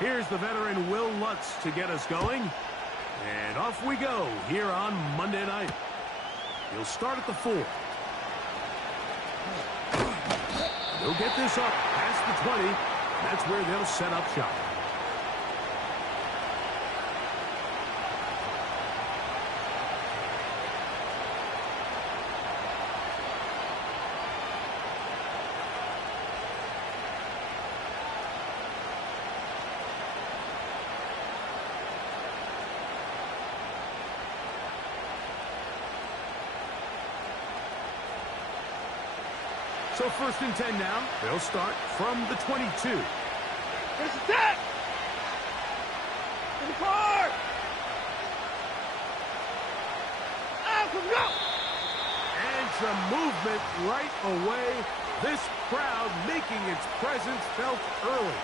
Here's the veteran Will Lutz to get us going. And off we go here on Monday night. He'll start at the 4. He'll get this up past the 20. That's where they'll set up shop. So 1st and 10 now. They'll start from the 22. There's a tap! In the car! Out, go! And some movement right away. This crowd making its presence felt early.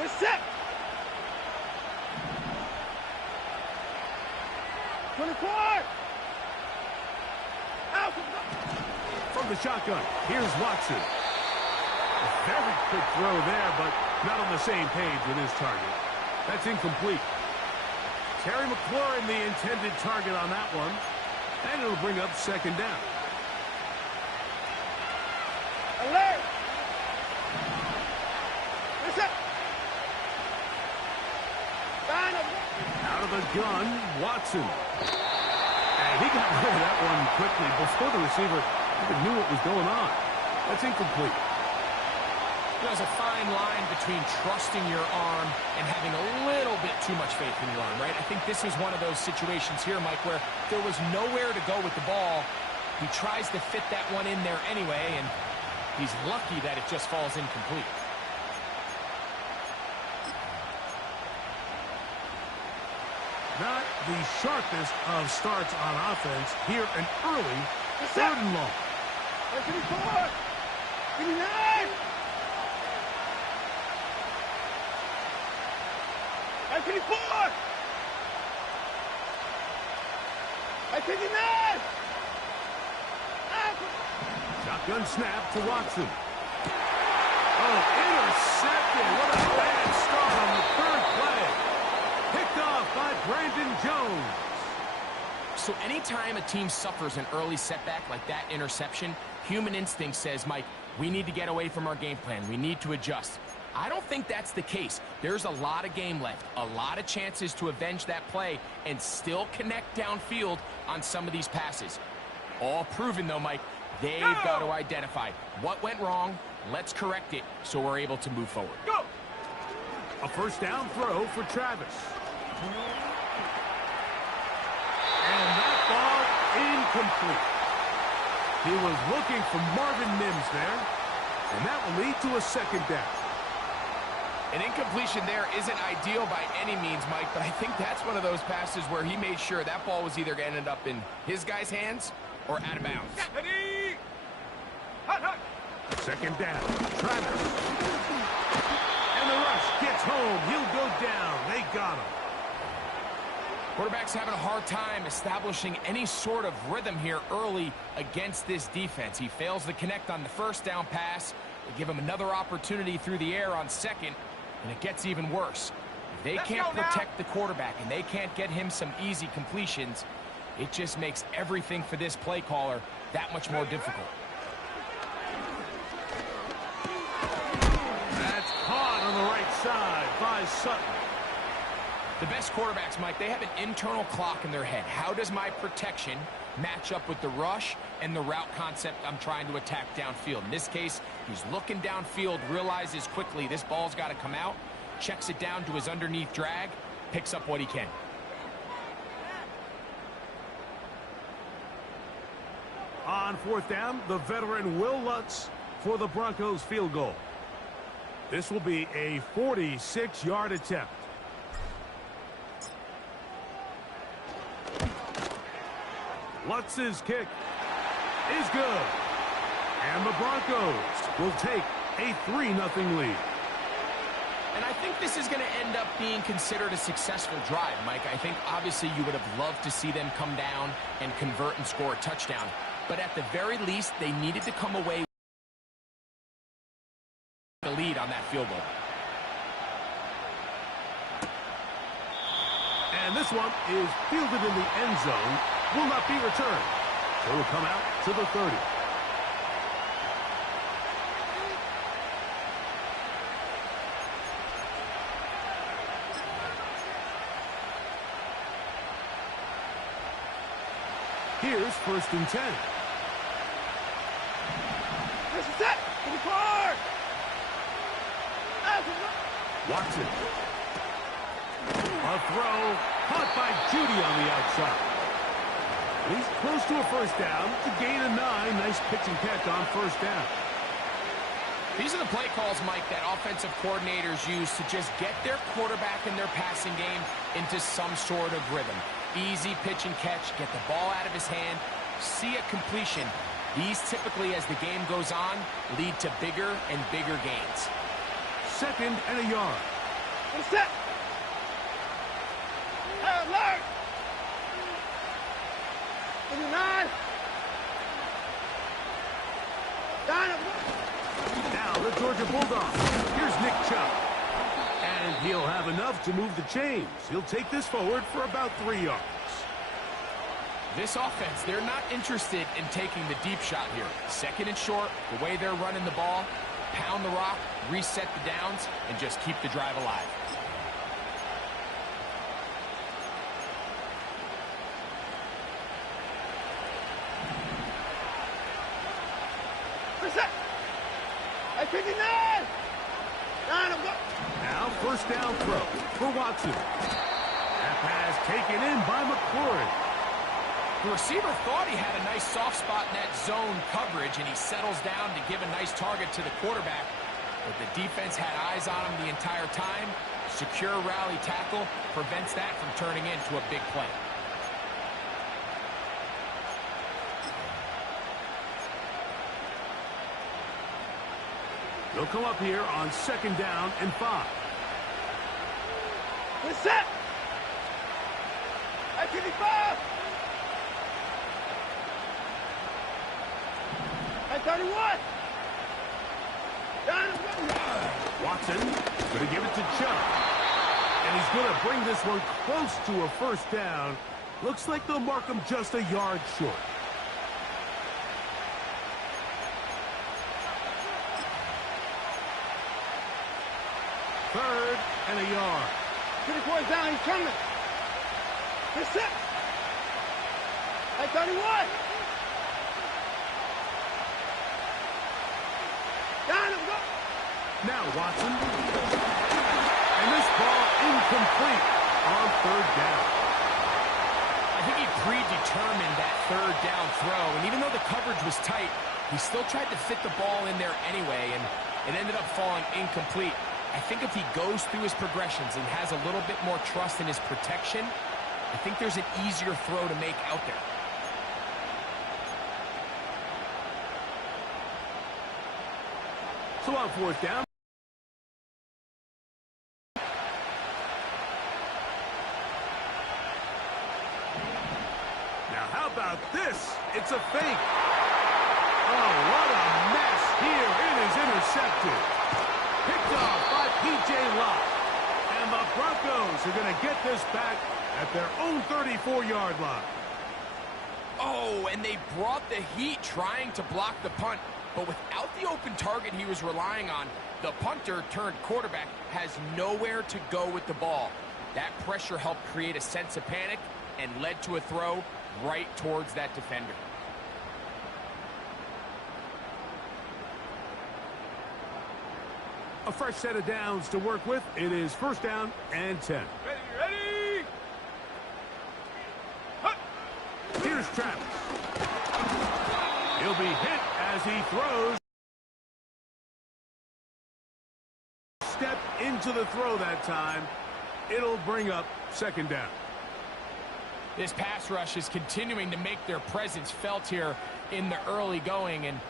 We're set! 24! Out! From the shotgun, here's Watson. A very quick throw there, but not on the same page with his target. That's incomplete. Terry McLaurin, the intended target on that one. And it'll bring up 2nd down. Alert! We're set! Out of the gun, Watson. And he got rid of that one quickly before the receiver even knew what was going on. That's incomplete. There's a fine line between trusting your arm and having a little bit too much faith in your arm, right? I think this is one of those situations here, Mike, where there was nowhere to go with the ball. He tries to fit that one in there anyway, and he's lucky that it just falls incomplete. Not the sharpest of starts on offense. Here an early 3rd and long. 24! 29! I 54! I 59! Shotgun snap to Watson. Oh, intercepted. What a bad start on the 3rd play. Picked off by Brandon Jones. So anytime a team suffers an early setback like that interception, human instinct says, Mike, we need to get away from our game plan. We need to adjust. I don't think that's the case. There's a lot of game left, a lot of chances to avenge that play and still connect downfield on some of these passes. All proven, though, Mike, they've got to identify what went wrong. Let's correct it so we're able to move forward. Go! A 1st down throw for Travis. And that ball incomplete. He was looking for Marvin Mims there, and that will lead to a 2nd down. An incompletion there isn't ideal by any means, Mike, but I think that's one of those passes where he made sure that ball was either going to end up in his guy's hands or out of bounds. Hot, hot. 2nd down, Travis. And the rush gets home. He'll go down. They got him. Quarterback's having a hard time establishing any sort of rhythm here early against this defense. He fails to connect on the 1st down pass. They give him another opportunity through the air on 2nd, and it gets even worse. If they can't protect the quarterback and they can't get him some easy completions, it just makes everything for this play caller that much more difficult. That's caught on the right side by Sutton. The best quarterbacks, Mike, they have an internal clock in their head. How does my protection match up with the rush and the route concept I'm trying to attack downfield? In this case, he's looking downfield, realizes quickly this ball's got to come out, checks it down to his underneath drag, picks up what he can. On 4th down, the veteran Will Lutz for the Broncos field goal. This will be a 46-yard attempt. Lutz's kick. is good. And the Broncos will take a 3-0 lead. And I think this is going to end up being considered a successful drive, Mike. I think obviously you would have loved to see them come down and convert and score a touchdown. But at the very least, they needed to come away with the lead on that field goal. And this one is fielded in the end zone. Will not be returned. So it will come out to the 30. Here's 1st and 10. This is it. In the car. Watson. A throw caught by Judy on the outside. He's close to a 1st down to gain a 9. Nice pitch and catch on 1st down. These are the play calls, Mike, that offensive coordinators use to just get their quarterback and their passing game into some sort of rhythm. Easy pitch and catch, get the ball out of his hand, see a completion. These typically, as the game goes on, lead to bigger and bigger gains. 2nd and a yard. What's that? Alert! 9. Now the Georgia Bulldogs. Here's Nick Chubb. And he'll have enough to move the chains. He'll take this forward for about 3 yards. This offense, they're not interested in taking the deep shot here. 2nd and short, the way they're running the ball, pound the rock, reset the downs, and just keep the drive alive. What's that? I 59. Now 1st down throw for Watson. That pass taken in by McLaurin. The receiver thought he had a nice soft spot in that zone coverage, and he settles down to give a nice target to the quarterback. But the defense had eyes on him the entire time. Secure rally tackle prevents that from turning into a big play. They'll come up here on 2nd down and 5. What's that? I 55. I 31. Watson going to give it to Chubb. And he's going to bring this one close to a 1st down. Looks like they'll mark him just a yard short. Third and a yard. 24 down, he's coming. That's it. I 31. Down him, go. Now Watson. And this ball incomplete on 3rd down. I think he predetermined that 3rd down throw, and even though the coverage was tight, he still tried to fit the ball in there anyway, and it ended up falling incomplete. I think if he goes through his progressions and has a little bit more trust in his protection, I think there's an easier throw to make out there. So on 4th down. Now how about this? It's a fake. Oh, what a mess here. It is intercepted. Picked off by P.J. Locke. And the Broncos are going to get this back at their own 34-yard line. Oh, and they brought the heat trying to block the punt. But without the open target he was relying on, the punter turned quarterback has nowhere to go with the ball. That pressure helped create a sense of panic and led to a throw right towards that defender. A fresh set of downs to work with. It is 1st down and 10. Ready. Here's Travis. He'll be hit as he throws. Step into the throw that time. It'll bring up 2nd down. This pass rush is continuing to make their presence felt here in the early going. And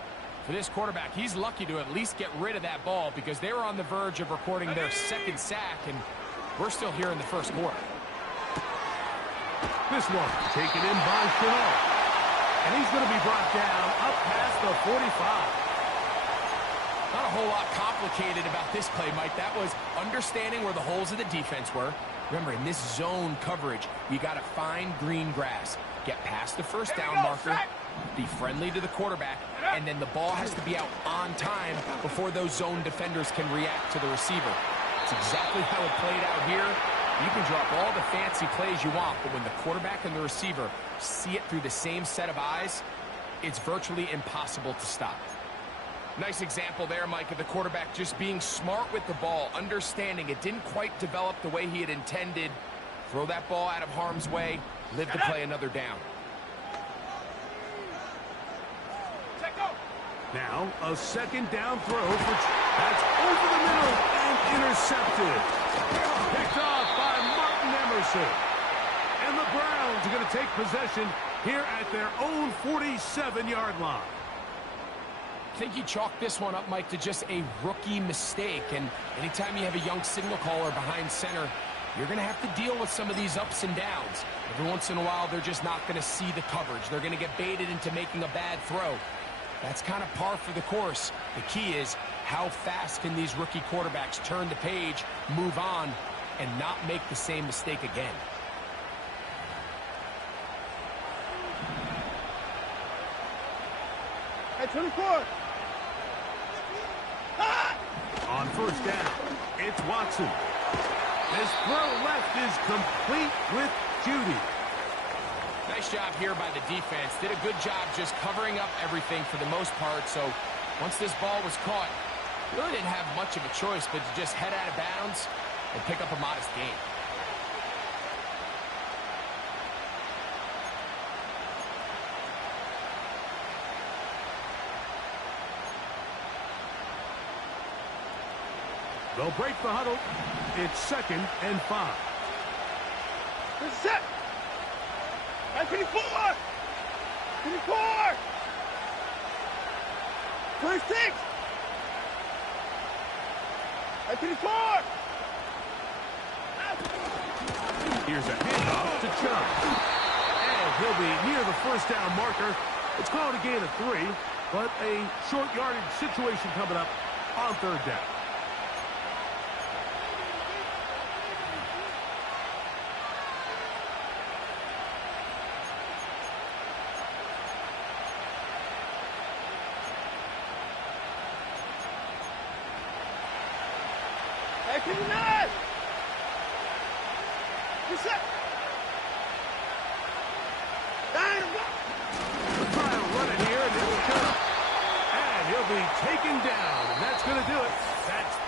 for this quarterback, he's lucky to at least get rid of that ball because they were on the verge of recording their second sack, and we're still here in the first quarter. This one taken in by Shenault. And he's going to be brought down up past the 45. Not a whole lot complicated about this play, Mike. That was understanding where the holes of the defense were. Remember, in this zone coverage, we got to find green grass, get past the first down marker, be friendly to the quarterback, and then the ball has to be out on time before those zone defenders can react to the receiver. It's exactly how it played out here. You can drop all the fancy plays you want, but when the quarterback and the receiver see it through the same set of eyes, it's virtually impossible to stop. Nice example there, Mike, of the quarterback just being smart with the ball, understanding it didn't quite develop the way he had intended. Throw that ball out of harm's way, live to play another down. Now, a second down throw for... That's over the middle and intercepted. Picked off by Martin Emerson. And the Browns are going to take possession here at their own 47-yard line. I think you chalk this one up, Mike, to just a rookie mistake. And anytime you have a young signal caller behind center, you're going to have to deal with some of these ups and downs. Every once in a while, they're just not going to see the coverage. They're going to get baited into making a bad throw. That's kind of par for the course. The key is how fast can these rookie quarterbacks turn the page, move on, and not make the same mistake again. At 24. Ah! On first down, it's Watson. His throw left is complete with Judy. Nice job here by the defense. Did a good job just covering up everything for the most part. So once this ball was caught, really didn't have much of a choice but to just head out of bounds and pick up a modest gain. They'll break the huddle. It's 2nd and 5. This is it. At 24. 24. 26. At 24. Here's a handoff to Chubb. And he'll be near the first down marker. It's called a gain of 3, but a short yardage situation coming up on 3rd down. At 59. This it. Down. We'll try to run it here, and it'll come. And he'll be taken down, and that's going to do it. That's...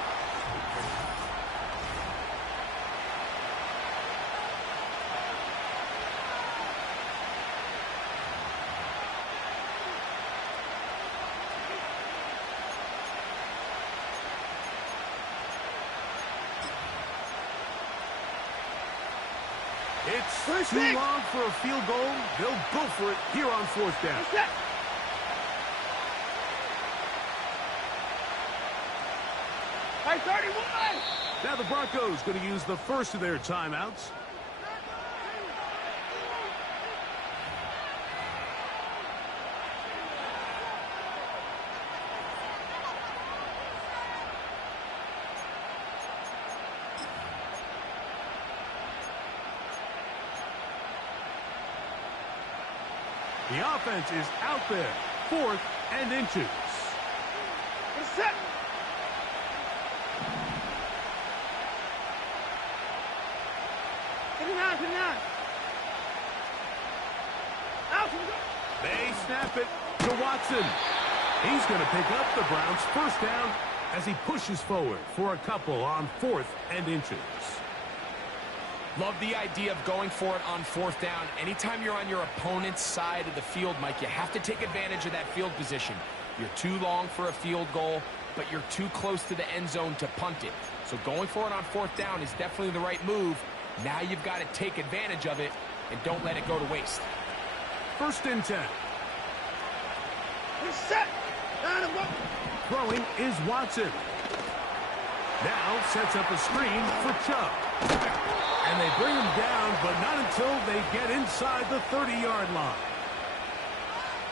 It's too long for a field goal. They'll go for it here on 4th down. At 31. Now the Broncos going to use the first of their timeouts. The offense is out there. 4th and inches. It's set. Out. They snap it to Watson. He's going to pick up the Browns' first down as he pushes forward for a couple on 4th and inches. Love the idea of going for it on 4th down. Anytime you're on your opponent's side of the field, Mike, you have to take advantage of that field position. You're too long for a field goal, but you're too close to the end zone to punt it. So going for it on 4th down is definitely the right move. Now you've got to take advantage of it and don't let it go to waste. 1st and 10. Reset. Down and go. Throwing is Watson. Now sets up a screen for Chubb. And they bring him down, but not until they get inside the 30-yard line.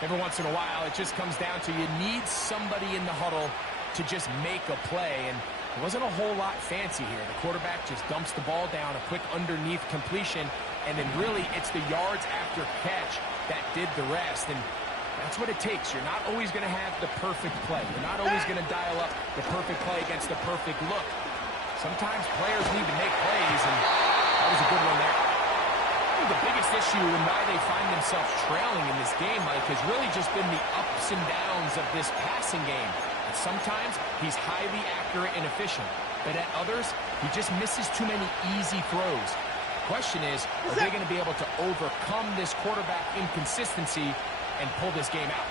Every once in a while, it just comes down to you need somebody in the huddle to just make a play, and it wasn't a whole lot fancy here. The quarterback just dumps the ball down, a quick underneath completion, and then really it's the yards after catch that did the rest, and that's what it takes. You're not always going to have the perfect play. You're not always going to dial up the perfect play against the perfect look. Sometimes players need to make plays, and that was a good one there. The biggest issue and why they find themselves trailing in this game, Mike, has really just been the ups and downs of this passing game. And sometimes he's highly accurate and efficient, but at others, he just misses too many easy throws. The question is, are they going to be able to overcome this quarterback inconsistency and pull this game out?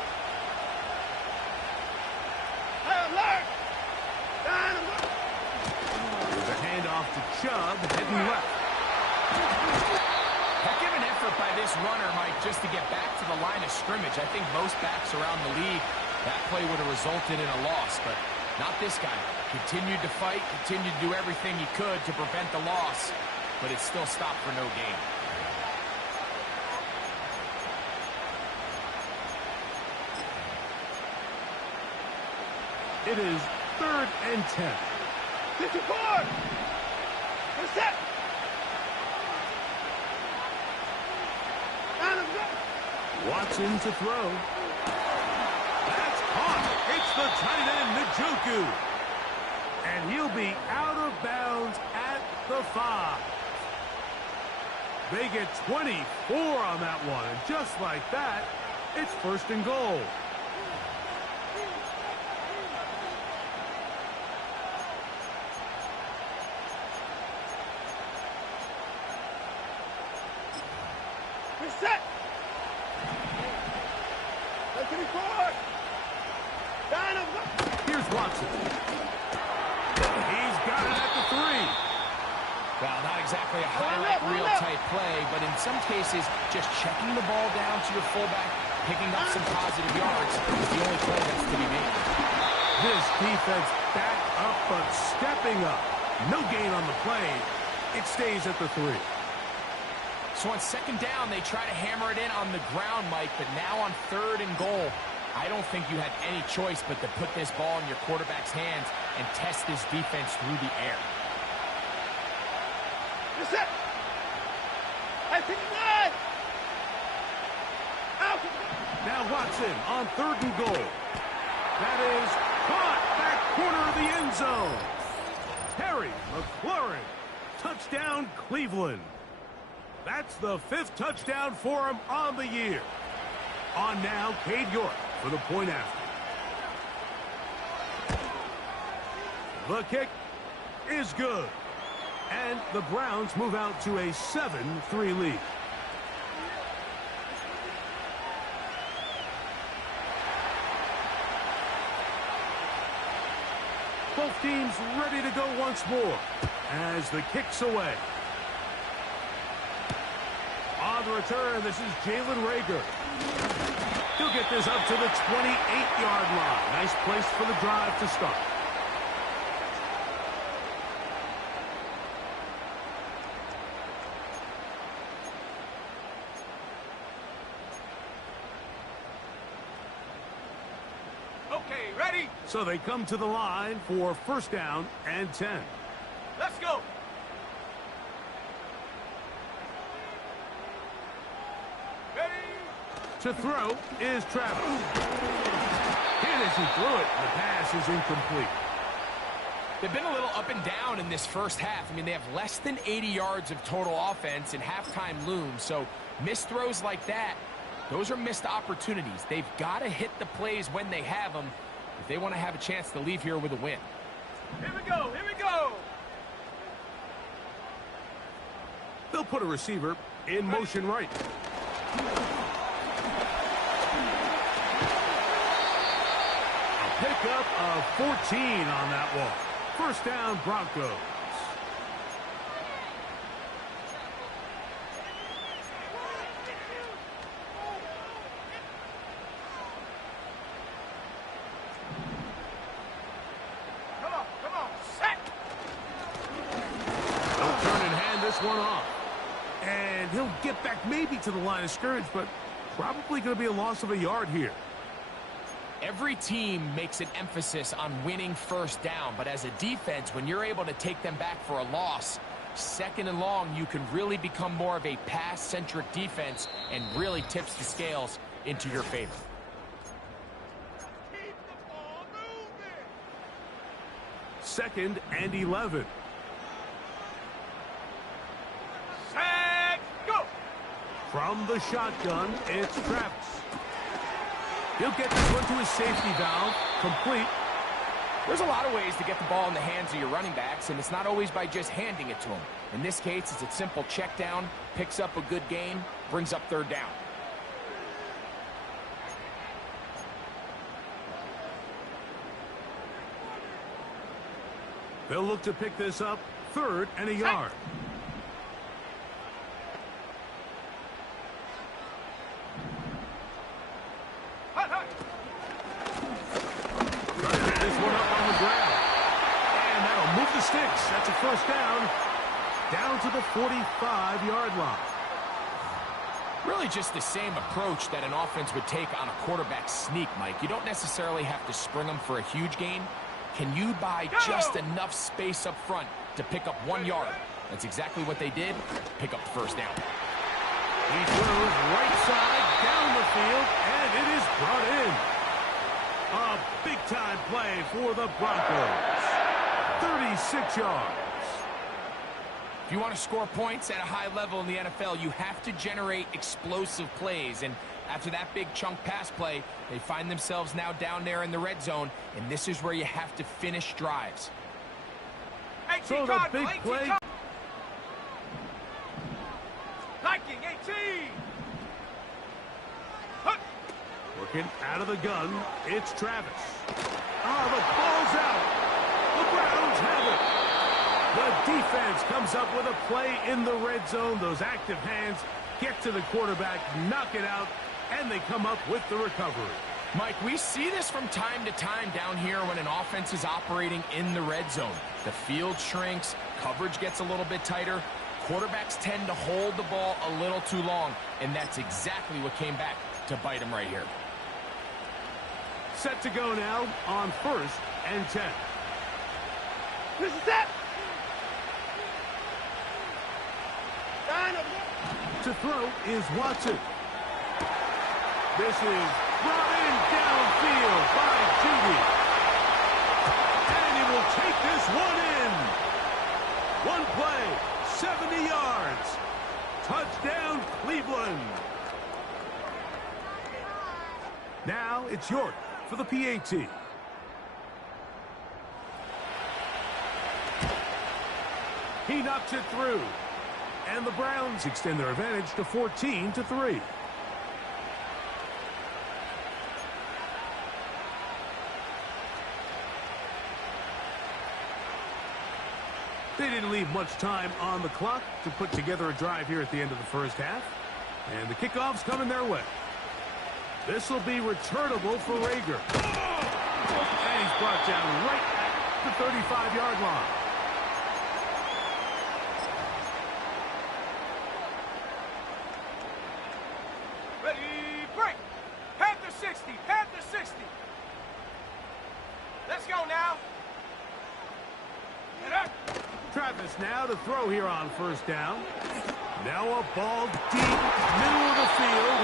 Alert. Down and go. There's a handoff to Chubb, heading left. Heck of an effort by this runner, Mike, just to get back to the line of scrimmage. I think most backs around the league, that play would have resulted in a loss, but not this guy. Continued to fight, continued to do everything he could to prevent the loss, but it still stopped for no gain. It is 3rd and 10. 54. Reset. Down and go. Watson to throw. That's caught. It's the tight end, Njoku. And he'll be out of bounds at the 5. They get 24 on that one. And just like that, it's 1st and goal. Reset. Let's get it forward. Down and go. Here's Watson. He's got it at the 3. Well, not exactly a highlight reel type play, but in some cases, just checking the ball down to your fullback, picking up some positive yards is the only play that's to be made. This defense back up, but stepping up. No gain on the play. It stays at the 3. So on 2nd down, they try to hammer it in on the ground, Mike, but now on 3rd and goal, I don't think you had any choice but to put this ball in your quarterback's hands and test this defense through the air. Reset. I think nine. Out. Now Watson on 3rd and goal. That is caught back corner of the end zone. Terry McLaurin. Touchdown, Cleveland. That's the 5th touchdown for him on the year. On now, Cade York for the point after. The kick is good. And the Browns move out to a 7-3 lead. Both teams ready to go once more as the kick's away. On the return, this is Jalen Reagor. He'll get this up to the 28-yard line. Nice place for the drive to start. Okay, ready? So they come to the line for 1st down and 10. Let's go. To throw is Travis. Hit as he threw it. The pass is incomplete. They've been a little up and down in this first half. I mean, they have less than 80 yards of total offense and halftime looms. So missed throws like that, those are missed opportunities. They've got to hit the plays when they have them if they want to have a chance to leave here with a win. Here we go. Here we go. They'll put a receiver in motion right. Pickup of 14 on that one. 1st down, Broncos. one off. And he'll get back maybe to the line of scrimmage, but probably going to be a loss of a yard here. Every team makes an emphasis on winning first down, but as a defense, when you're able to take them back for a loss, second and long, you can really become more of a pass-centric defense and really tips the scales into your favor. Keep the ball moving. 2nd and 11. Set, go. From the shotgun, it's Travis. He'll get this one to his safety valve, complete. There's a lot of ways to get the ball in the hands of your running backs, and it's not always by just handing it to them. In this case, it's a simple check down, picks up a good gain, brings up 3rd down. They'll look to pick this up, 3rd and a yard. Sticks. That's a 1st down. Down to the 45-yard line. Really just the same approach that an offense would take on a quarterback sneak, Mike. You don't necessarily have to spring them for a huge gain. Can you buy just enough space up front to pick up 1 yard? That's exactly what they did. Pick up the 1st down. He throws right side down the field, and it is brought in. A big-time play for the Broncos. 36 yards. If you want to score points at a high level in the NFL, you have to generate explosive plays. And after that big chunk pass play, they find themselves now down there in the red zone, and this is where you have to finish drives. So the big play. Liking 18. Working out of the gun, it's Travis. Oh, the ball's out. The Browns have it. The defense comes up with a play in the red zone. Those active hands get to the quarterback, knock it out, and they come up with the recovery. Mike, we see this from time to time down here when an offense is operating in the red zone. The field shrinks, coverage gets a little bit tighter, quarterbacks tend to hold the ball a little too long, and that's exactly what came back to bite him right here. Set to go now on 1st and 10. This is it. To throw is Watson. This is brought in downfield by Judy. And he will take this one in. One play, 70 yards. Touchdown, Cleveland. Now it's York for the PAT. He knocks it through. And the Browns extend their advantage to 14-3. They didn't leave much time on the clock to put together a drive here at the end of the 1st half. And the kickoff's coming their way. This will be returnable for Rager. And he's brought down right at the 35-yard line. Travis now to throw here on 1st down. Now a ball deep, middle of the field.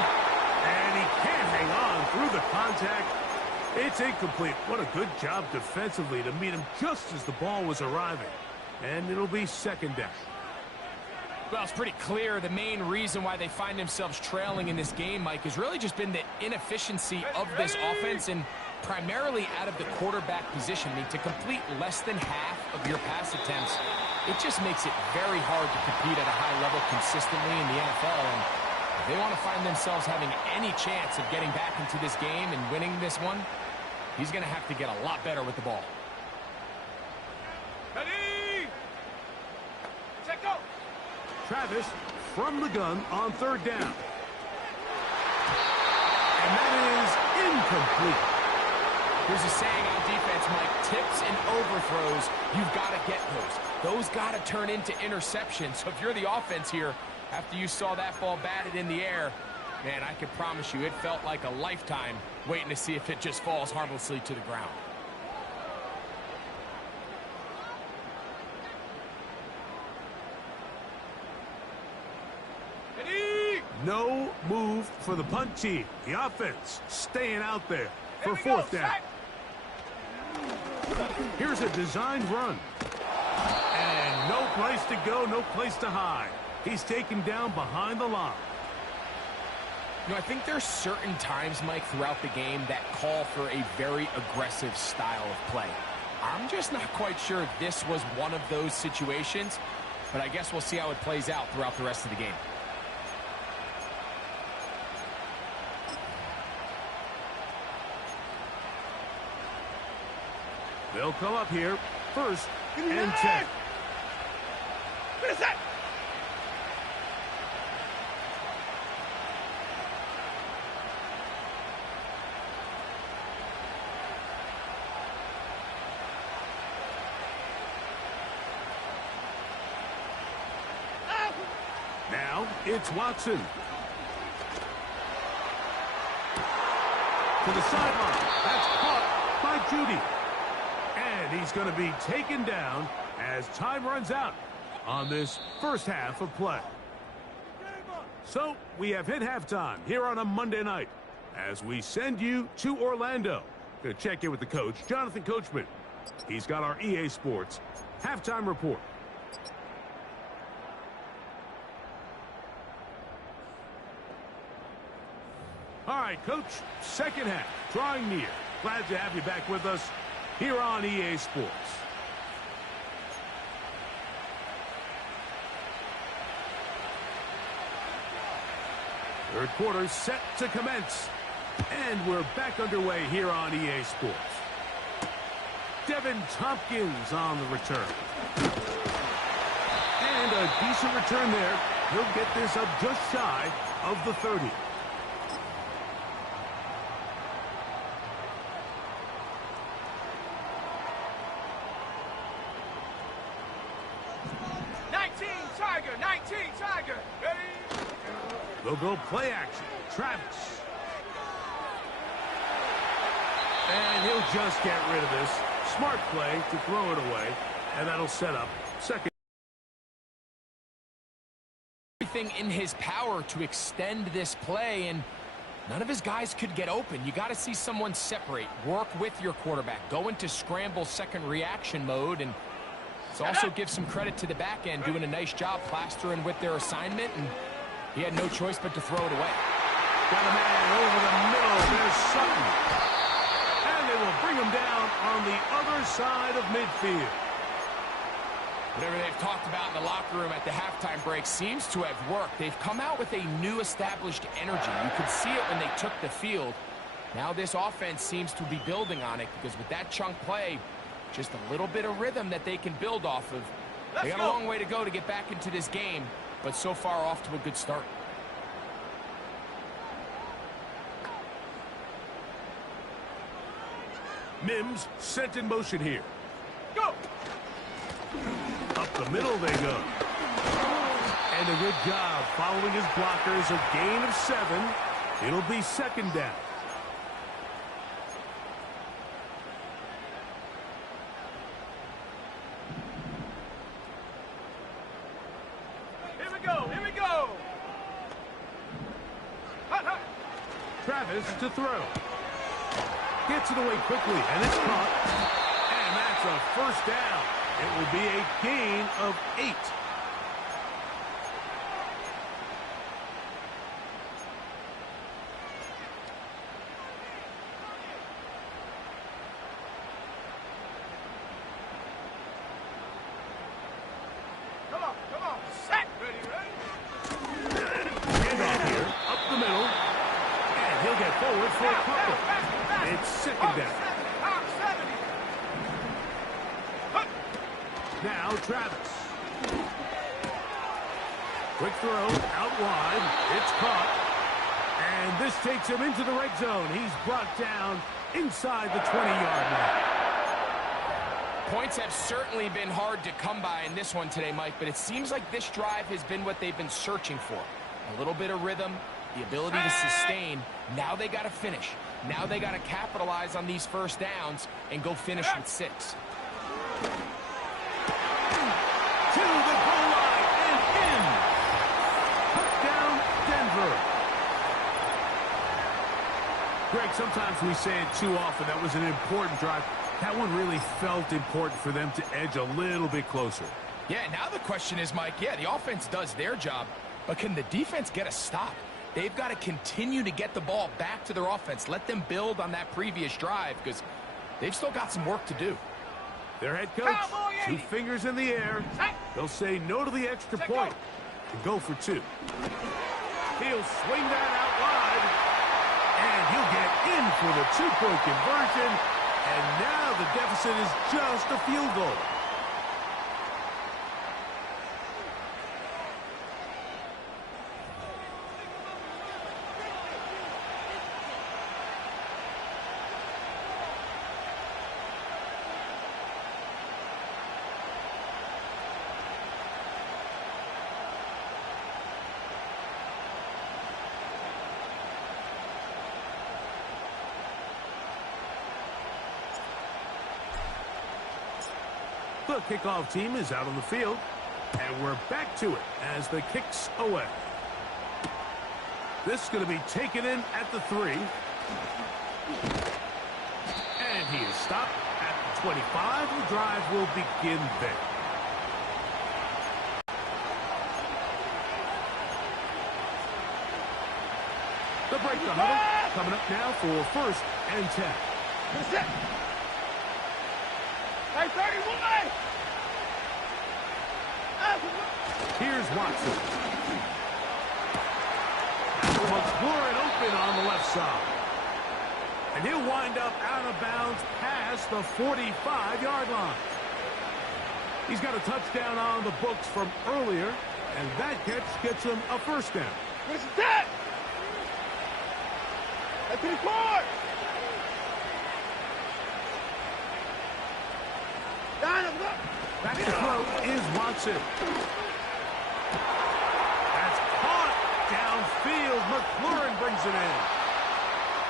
And he can't hang on through the contact. It's incomplete. What a good job defensively to meet him just as the ball was arriving. And it'll be 2nd down. Well, it's pretty clear the main reason why they find themselves trailing in this game, Mike, has really just been the inefficiency of this offense and primarily out of the quarterback position. I mean, to complete less than half of your pass attempts, it just makes it very hard to compete at a high level consistently in the NFL. And if they want to find themselves having any chance of getting back into this game and winning this one, he's going to have to get a lot better with the ball. Ready? Check go. Travis from the gun on 3rd down. And that is incomplete. There's a saying on defense, Mike, tips and overthrows, you've got to get those. Those got to turn into interceptions. So if you're the offense here, after you saw that ball batted in the air, man, I can promise you it felt like a lifetime waiting to see if it just falls harmlessly to the ground. No move for the punt team. The offense staying out there for fourth down. Here's a designed run. And no place to go, no place to hide. He's taken down behind the line. You know, I think there's certain times, Mike, throughout the game that call for a very aggressive style of play. I'm just not quite sure if this was one of those situations, but I guess we'll see how it plays out throughout the rest of the game. They'll come up here. First and 10. Finish that! Now it's Watson. To the sideline. That's caught by Judy. And he's going to be taken down as time runs out on this first half of play. So we have hit halftime here on a Monday night as we send you to Orlando. Going to check in with the coach, Jonathan Coachman. He's got our EA Sports halftime report. All right, Coach, second half, drawing near. Glad to have you back with us here on EA Sports. Third quarter set to commence. And we're back underway here on EA Sports. Devin Tompkins on the return. And a decent return there. He'll get this up just shy of the 30. They'll go play action. Travis. And he'll just get rid of this. Smart play to throw it away. And that'll set up second. Everything in his power to extend this play, and none of his guys could get open. You got to see someone separate, work with your quarterback, go into scramble second reaction mode, and also give some credit to the back end doing a nice job plastering with their assignment, and he had no choice but to throw it away. Got a man over the middle. There's Sutton. And they will bring him down on the other side of midfield. Whatever they've talked about in the locker room at the halftime break seems to have worked. They've come out with a new established energy. You could see it when they took the field. Now this offense seems to be building on it because with that chunk play, just a little bit of rhythm that they can build off of. They got a long way to go to get back into this game, but so far off to a good start. Mims sent in motion here. Go! Up the middle they go. And a good job following his blockers. A gain of 7. It'll be second down. Here we go! Here we go! Hut, hut. Travis to throw. Gets it away quickly, and it's caught. And that's a first down. It will be a gain of 8. Come on, set! Ready? Handoff here, up the middle. And he'll get forward for a couple. It's second down. Now Travis. Quick throw out wide. It's caught. And this takes him into the red zone. He's brought down inside the 20-yard line. Points have certainly been hard to come by in this one today, Mike, but it seems like this drive has been what they've been searching for. A little bit of rhythm, the ability to sustain. Now they got to finish. Now they got to capitalize on these first downs and go finish with 6. To the goal line and in. Touchdown, Denver. Greg, sometimes we say it too often. That was an important drive. That one really felt important for them to edge a little bit closer. Yeah, now the question is, Mike, yeah, the offense does their job, but can the defense get a stop? They've got to continue to get the ball back to their offense. Let them build on that previous drive because they've still got some work to do. Their head coach, 2 fingers in the air. They'll say no to the extra point and go for 2. He'll swing that out wide, and he'll get in for the 2-point conversion, and now the deficit is just a field goal. The kickoff team is out on the field, and we're back to it as the kick's away. This is going to be taken in at the 3. And he is stopped at the 25. The drive will begin there. The break the huddle coming up now for 1st and 10. Hey, 31! Here's Watson. McLaurin open on the left side. And he'll wind up out of bounds past the 45-yard line. He's got a touchdown on the books from earlier, and that catch gets him a 1st down. Where's that? That's the court! Back to throw is Watson. That's caught downfield. McLaurin brings it in.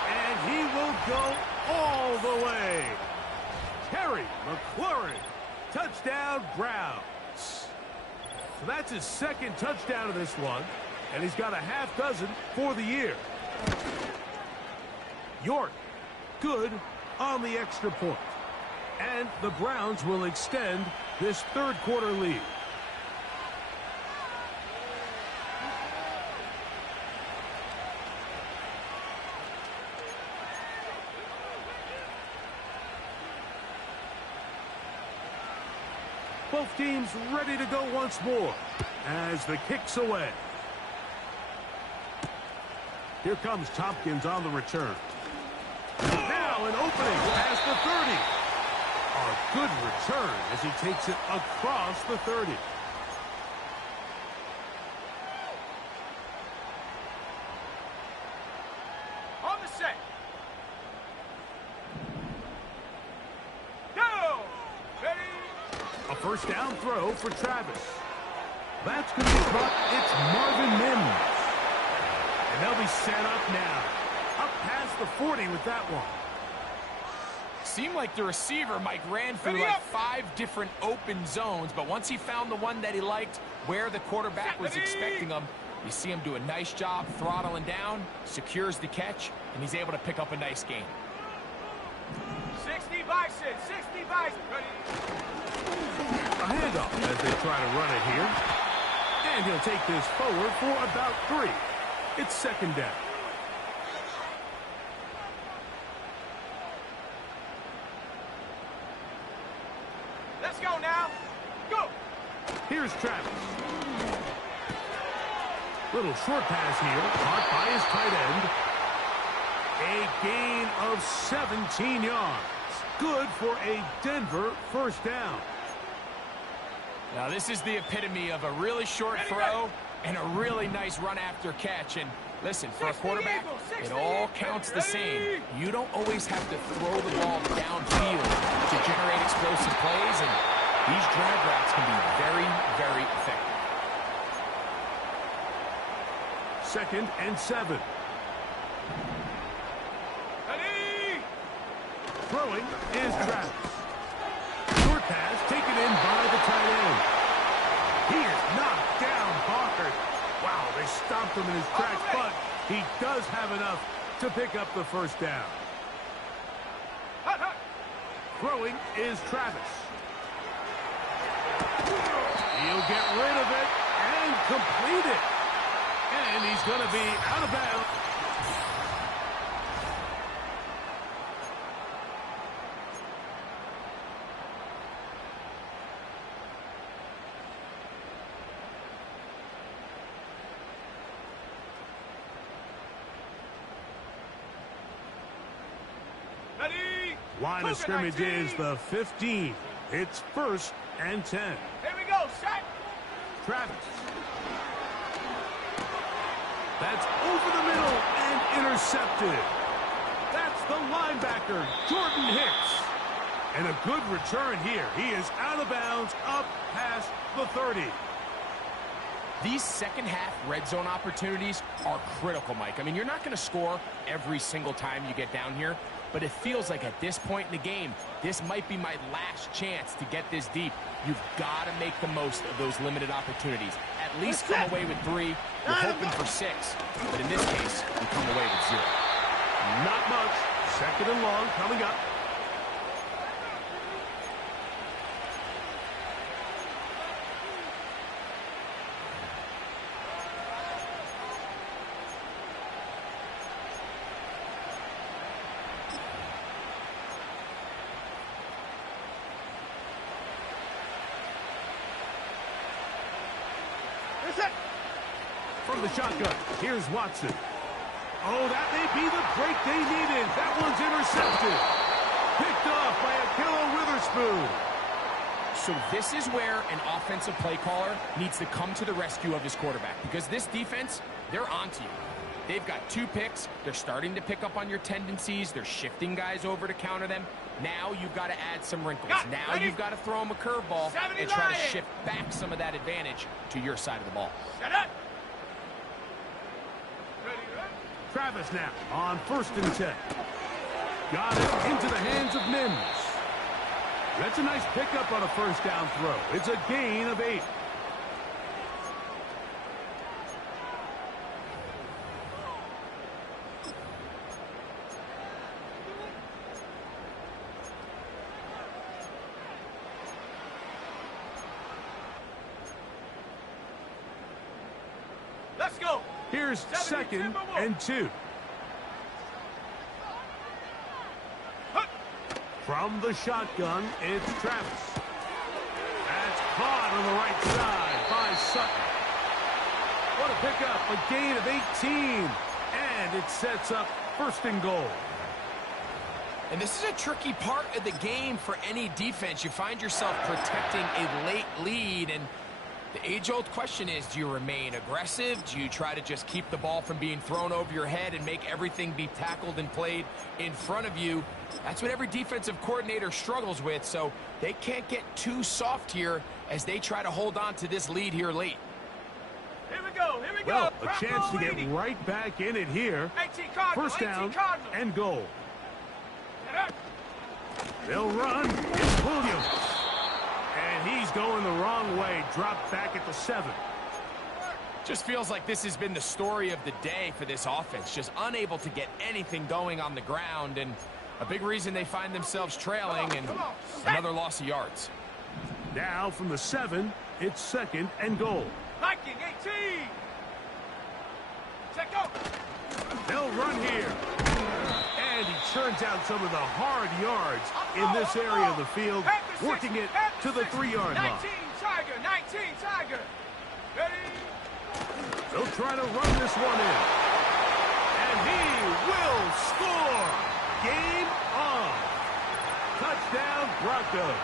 And he will go all the way. Terry McLaurin, touchdown Browns. So that's his 2nd touchdown of this one, and he's got a half dozen for the year. York, good on the extra point. And the Browns will extend this 3rd quarter lead. Both teams ready to go once more as the kick's away. Here comes Tompkins on the return. Now an opening past the 30. A good return as he takes it across the 30. On the set. Go! Ready? A 1st down throw for Travis. That's going to be caught. It's Marvin Mims. And they'll be set up now. Up past the 40 with that one. Seemed like the receiver, Mike, ran through like 5 different open zones, but once he found the one that he liked, where the quarterback was expecting him, you see him do a nice job throttling down, secures the catch, and he's able to pick up a nice gain. 60 bison, 60 bison. Ready? A handoff as they try to run it here. And he'll take this forward for about 3. It's 2nd down. Let's go now. Go. Here's Travis. Little short pass here, caught by his tight end. A gain of 17 yards. Good for a Denver 1st down. Now this is the epitome of a really short throw and a really nice run after catch, and Listen, for a quarterback, it all counts the same. You don't always have to throw the ball downfield to generate explosive plays, and these drag routes can be very, very effective. 2nd and 7. Throwing is Travis. Short pass taken in by the tight end. He is knocked down hard. Wow, they stopped him in his tracks, but he does have enough to pick up the first down. Throwing is Travis. He'll get rid of it and complete it. And he's going to be out of bounds. Line of scrimmage is the 15. It's 1st and 10. Here we go, set. Travis. That's over the middle and intercepted. That's the linebacker, Jordan Hicks. And a good return here. He is out of bounds up past the 30. These second-half red zone opportunities are critical, Mike. I mean, you're not going to score every single time you get down here, but it feels like at this point in the game, this might be my last chance to get this deep. You've got to make the most of those limited opportunities. At least come away with 3. You're hoping for 6, but in this case, you come away with 0. Not much. 2nd and long coming up. From the shotgun, here's Watson. Oh, that may be the break they needed. That one's intercepted. Picked off by Ahkello Witherspoon. So this is where an offensive play caller needs to come to the rescue of his quarterback, because this defense, they're onto you. They've got 2 picks. They're starting to pick up on your tendencies. They're shifting guys over to counter them. Now you've got to add some wrinkles. Now you've got to throw them a curveball and try to shift back some of that advantage to your side of the ball. Shut up. Travis now on 1st and 10. Got it into the hands of Mims. That's a nice pickup on a first down throw. It's a gain of 8. Let's go. Here's 2nd and 2. From the shotgun, it's Travis. That's caught on the right side by Sutton. What a pickup, a gain of 18. And it sets up 1st and goal. And this is a tricky part of the game for any defense. You find yourself protecting a late lead, and the age-old question is, do you remain aggressive? Do you try to just keep the ball from being thrown over your head and make everything be tackled and played in front of you? That's what every defensive coordinator struggles with, so they can't get too soft here as they try to hold on to this lead here late. Here we go. Here we go. Well, a chance to get right back in it here. 18 Cardinal, 1st down 18 Cardinal. and goal. They'll run. It's Williams. And he's going the wrong way. Dropped back at the 7. Just feels like this has been the story of the day for this offense. Just unable to get anything going on the ground, and a big reason they find themselves trailing, and another loss of yards. Now from the 7, it's 2nd and goal. Viking 18. Check out. They'll run here. And he churns out some of the hard yards in this area of the field, working it to the 3-yard line. 19 Tiger, 19 Tiger. Ready? They'll try to run this one in. And he will score. Game on. Touchdown, Broncos.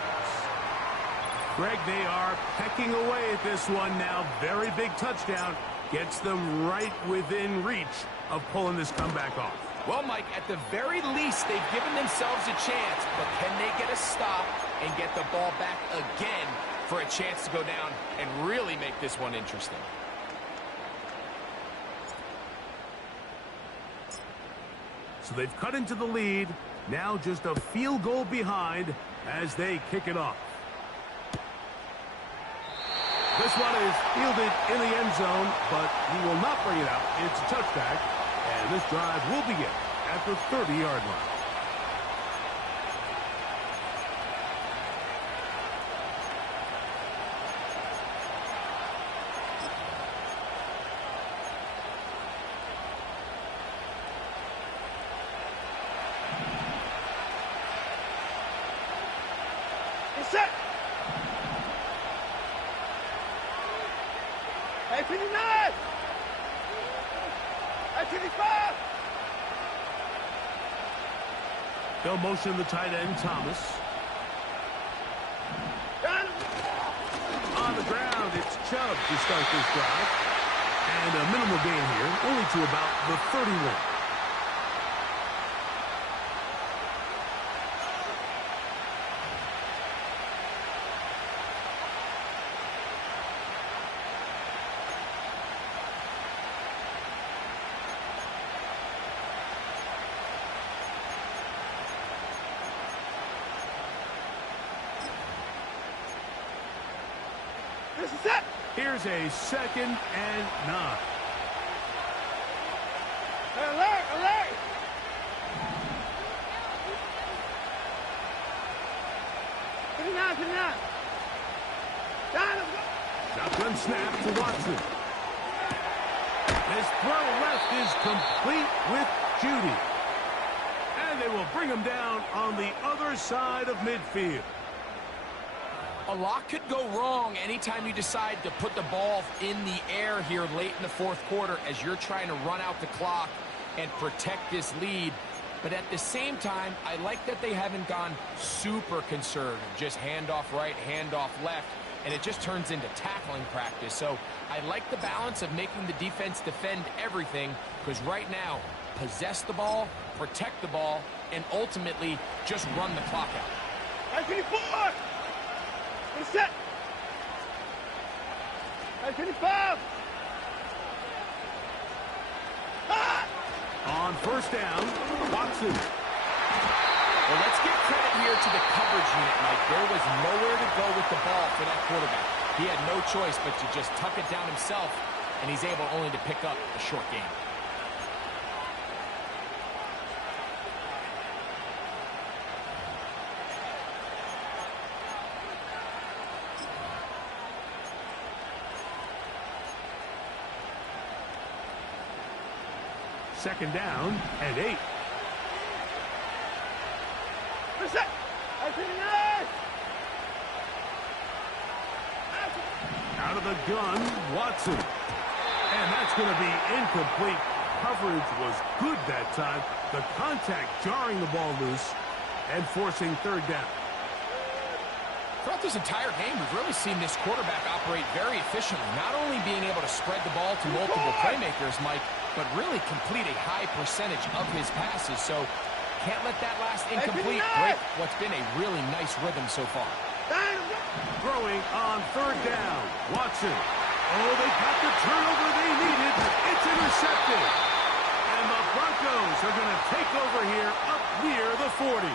Greg, they are pecking away at this one now. Very big touchdown. Gets them right within reach of pulling this comeback off. Well, Mike, at the very least, they've given themselves a chance, but can they get a stop and get the ball back again for a chance to go down and really make this one interesting? So they've cut into the lead. Now just a field goal behind as they kick it off. This one is fielded in the end zone, but he will not bring it out. It's a touchback, and this drive will begin at the 30-yard line. It's set. Hey, 59. Hey, 55. They'll motion the tight end, Thomas. Done. On the ground, it's Chubb to start this drive. And a minimal gain here, only to about the 31. This is it. Here's a 2nd and 9. Alert, alert. Fifty-nine. Done. Let's go. Shotgun snap to Watson. His throw left is complete with Judy. And they will bring him down on the other side of midfield. A lot could go wrong anytime you decide to put the ball in the air here late in the fourth quarter as you're trying to run out the clock and protect this lead. But at the same time, I like that they haven't gone super conservative. Just handoff right, handoff left, and it just turns into tackling practice. So I like the balance of making the defense defend everything, because right now, possess the ball, protect the ball, and ultimately just run the clock out. Hey, 54. It's set. Hey, 55. Ah! On first down, Watson. Well, let's give credit here to the coverage unit, Mike. There was nowhere to go with the ball for that quarterback. He had no choice but to just tuck it down himself, and he's able only to pick up a short gain. Second down and 8. It's set. Hey, 59. Out of the gun, Watson. And that's going to be incomplete. Coverage was good that time. The contact jarring the ball loose and forcing third down. Throughout this entire game, we've really seen this quarterback operate very efficiently, not only being able to spread the ball to multiple playmakers, Mike, but really complete a high percentage of his passes. So can't let that last incomplete break what's been a really nice rhythm so far. Throwing on third down, Watson. Oh, they got the turnover they needed. It's intercepted. And the Broncos are going to take over here up near the 40.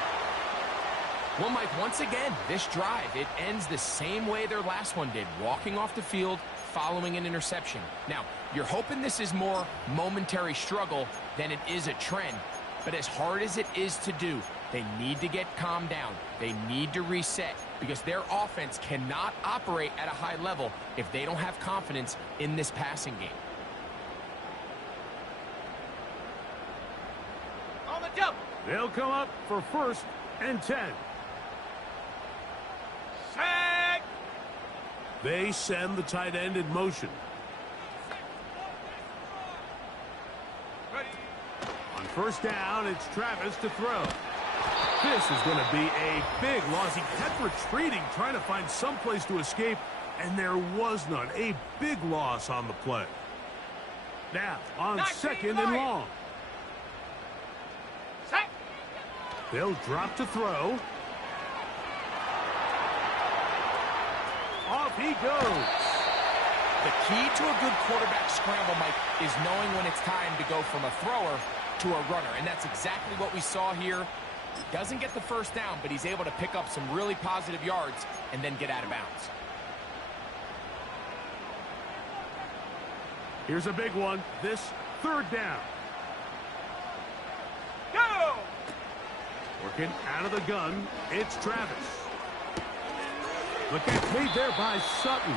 Well, Mike, once again, this drive, it ends the same way their last one did, walking off the field, following an interception. Now, you're hoping this is more momentary struggle than it is a trend, but as hard as it is to do, they need to get calmed down. They need to reset, because their offense cannot operate at a high level if they don't have confidence in this passing game. On the jump. They'll come up for 1st and 10. Sack. They send the tight end in motion. Ready. On first down, it's Travis to throw. This is going to be a big loss. He kept retreating, trying to find some place to escape, and there was none. A big loss on the play. Now, on 19 second and right. long. Set. They'll drop to throw. Off he goes. The key to a good quarterback scramble, Mike, is knowing when it's time to go from a thrower to a runner. And that's exactly what we saw here. Doesn't get the first down, but he's able to pick up some really positive yards and then get out of bounds. Here's a big one. This third down. Go. Working out of the gun. It's Travis. The catch made there by Sutton.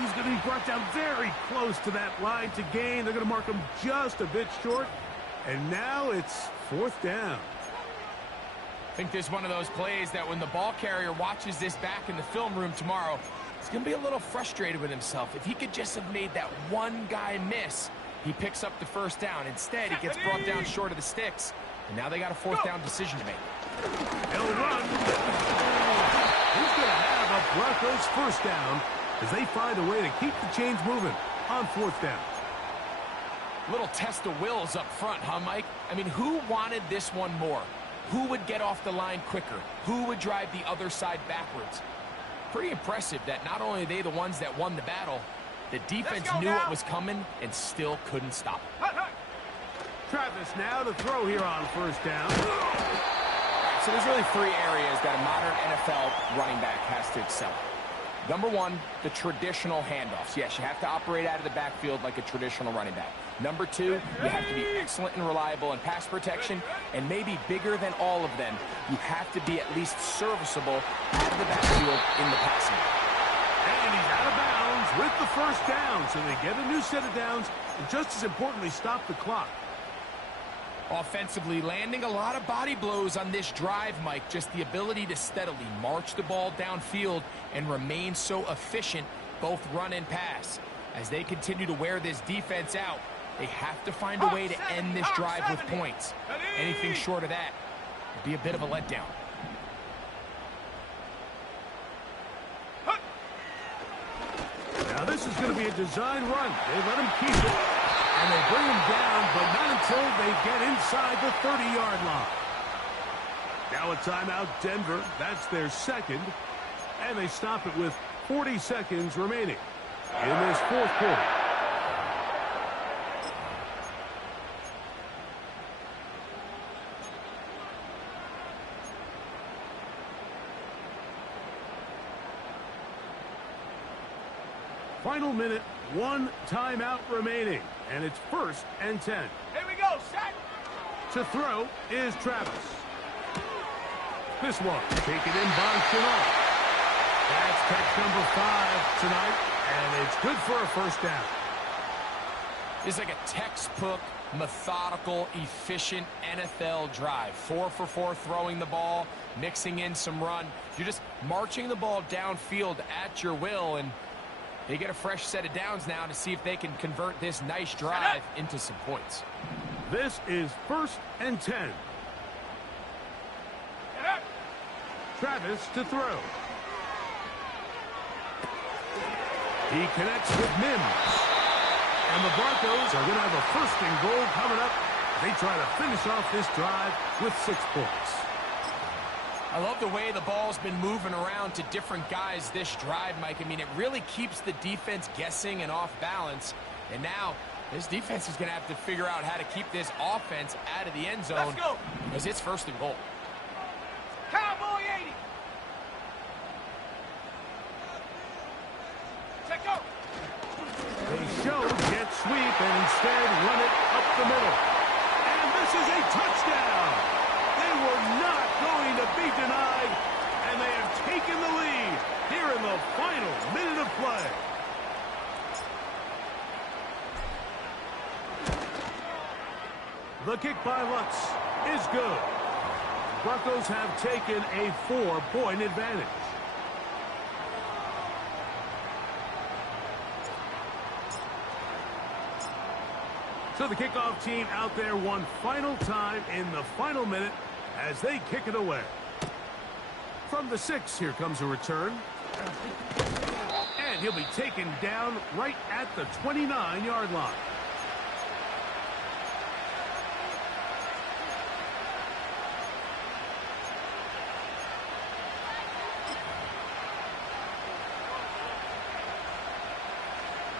He's going to be brought down very close to that line to gain. They're going to mark him just a bit short. And now it's fourth down. I think this is one of those plays that when the ball carrier watches this back in the film room tomorrow, he's going to be a little frustrated with himself. If he could just have made that one guy miss, he picks up the first down. Instead, he gets brought down short of the sticks, and now they got a fourth down decision to make. He'll run. He's going to have a Broncos first down as they find a way to keep the chains moving on fourth down. Little test of wills up front, huh, Mike? I mean, who wanted this one more? Who would get off the line quicker? Who would drive the other side backwards? Pretty impressive that not only are they the ones that won the battle, the defense knew what was coming and still couldn't stop it. Travis now to throw here on first down. So there's really three areas that a modern NFL running back has to excel at. Number one, the traditional handoffs. Yes, you have to operate out of the backfield like a traditional running back. Number two, you have to be excellent and reliable in pass protection, and maybe bigger than all of them, you have to be at least serviceable out of the backfield in the passing game. And he's out of bounds with the first down, so they get a new set of downs, and just as importantly, stop the clock. Offensively, landing a lot of body blows on this drive, Mike. Just the ability to steadily march the ball downfield and remain so efficient, both run and pass. As they continue to wear this defense out, they have to find a way to end this drive with points. Anything short of that would be a bit of a letdown. Now this is going to be a design run. They let him keep it, and they bring him down, but not until they get inside the 30-yard line. Now a timeout, Denver. That's their second, and they stop it with 40 seconds remaining in this fourth quarter. Final minute, one timeout remaining, and it's 1st and 10. Here we go. Set. To throw is Travis. This one taken in by Chenault. That's catch number 5 tonight, and it's good for a first down. It's like a textbook, methodical, efficient NFL drive. 4 for 4 throwing the ball, mixing in some run. You're just marching the ball downfield at your will, and they get a fresh set of downs now to see if they can convert this nice drive into some points. This is 1st and 10. Travis to throw. He connects with Mims. And the Broncos are going to have a 1st and goal coming up. They try to finish off this drive with 6 points. I love the way the ball's been moving around to different guys this drive, Mike. I mean, it really keeps the defense guessing and off balance. And now, this defense is going to have to figure out how to keep this offense out of the end zone as it's 1st and goal. Cowboy 80. Check go. They show jet sweep and instead run it up the middle. And this is a touchdown. They were not going to be denied, and they have taken the lead here in the final minute of play. The kick by Lutz is good. Broncos have taken a 4-point advantage. So the kickoff team out there one final time in the final minute as they kick it away. From the 6, here comes a return. And he'll be taken down right at the 29-yard line.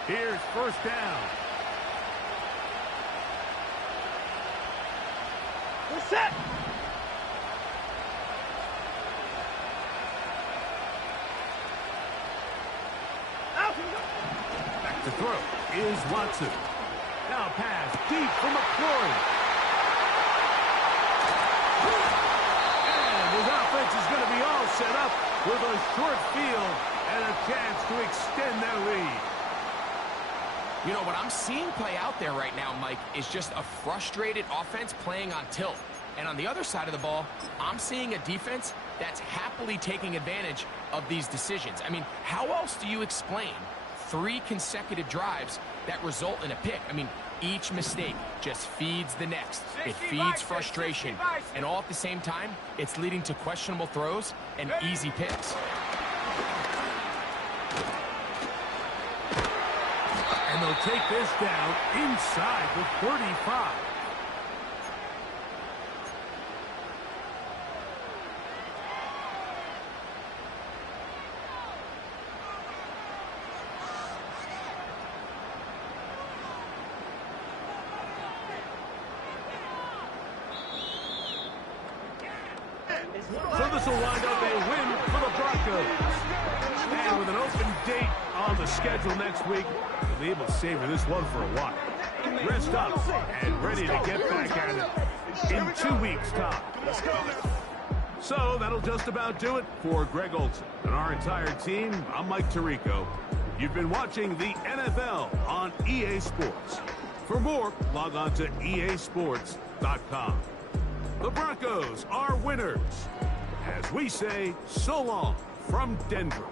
Here's first down. We're set. Out. Back to throw is Watson. Now pass deep for McLaurin. And his offense is going to be all set up with a short field and a chance to extend their lead. You know, what I'm seeing play out there right now, Mike, is just a frustrated offense playing on tilt. And on the other side of the ball, I'm seeing a defense that's happily taking advantage of these decisions. I mean, how else do you explain 3 consecutive drives that result in a pick? I mean, each mistake just feeds the next. It feeds frustration. And all at the same time, it's leading to questionable throws and easy picks. And they'll take this down inside the 35. So this will wind up a win for the Broncos. And with an open date on the schedule next week, they'll be able to savor this one for a while. Rest up and ready to get back at it in 2 weeks' time. So that'll just about do it for Greg Olsen and our entire team. I'm Mike Tirico. You've been watching the NFL on EA Sports. For more, log on to easports.com. The Broncos are winners. As we say, so long from Denver.